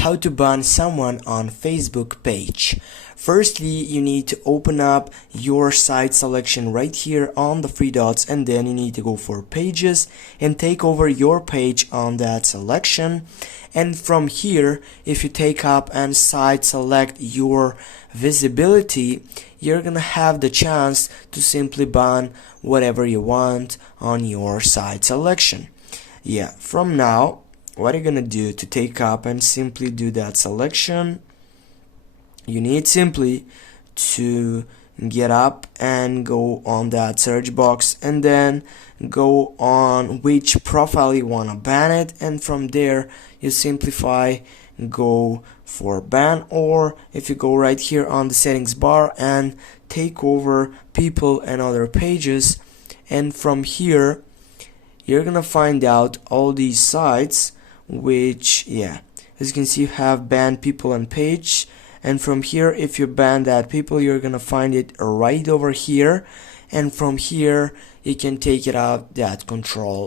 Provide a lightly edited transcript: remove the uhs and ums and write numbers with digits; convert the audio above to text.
how to ban someone on Facebook page. Firstly, you need to open up your site selection right here on the three dots, and then you need to go for pages and take over your page on that selection. And from here, if you take up and site select your visibility, you're gonna have the chance to simply ban whatever you want on your site selection. Yeah, from now, what you're gonna do to take up and simply do that selection, you need simply to get up and go on that search box and then go on which profile you want to ban it, and from there you simplify, go for ban, or if you go right here on the settings bar and take over people and other pages, and from here you're gonna find out all these sites which, yeah, as you can see, you have banned people and page. And from here, if you ban that people, you're gonna find it right over here, and from here you can take it out that control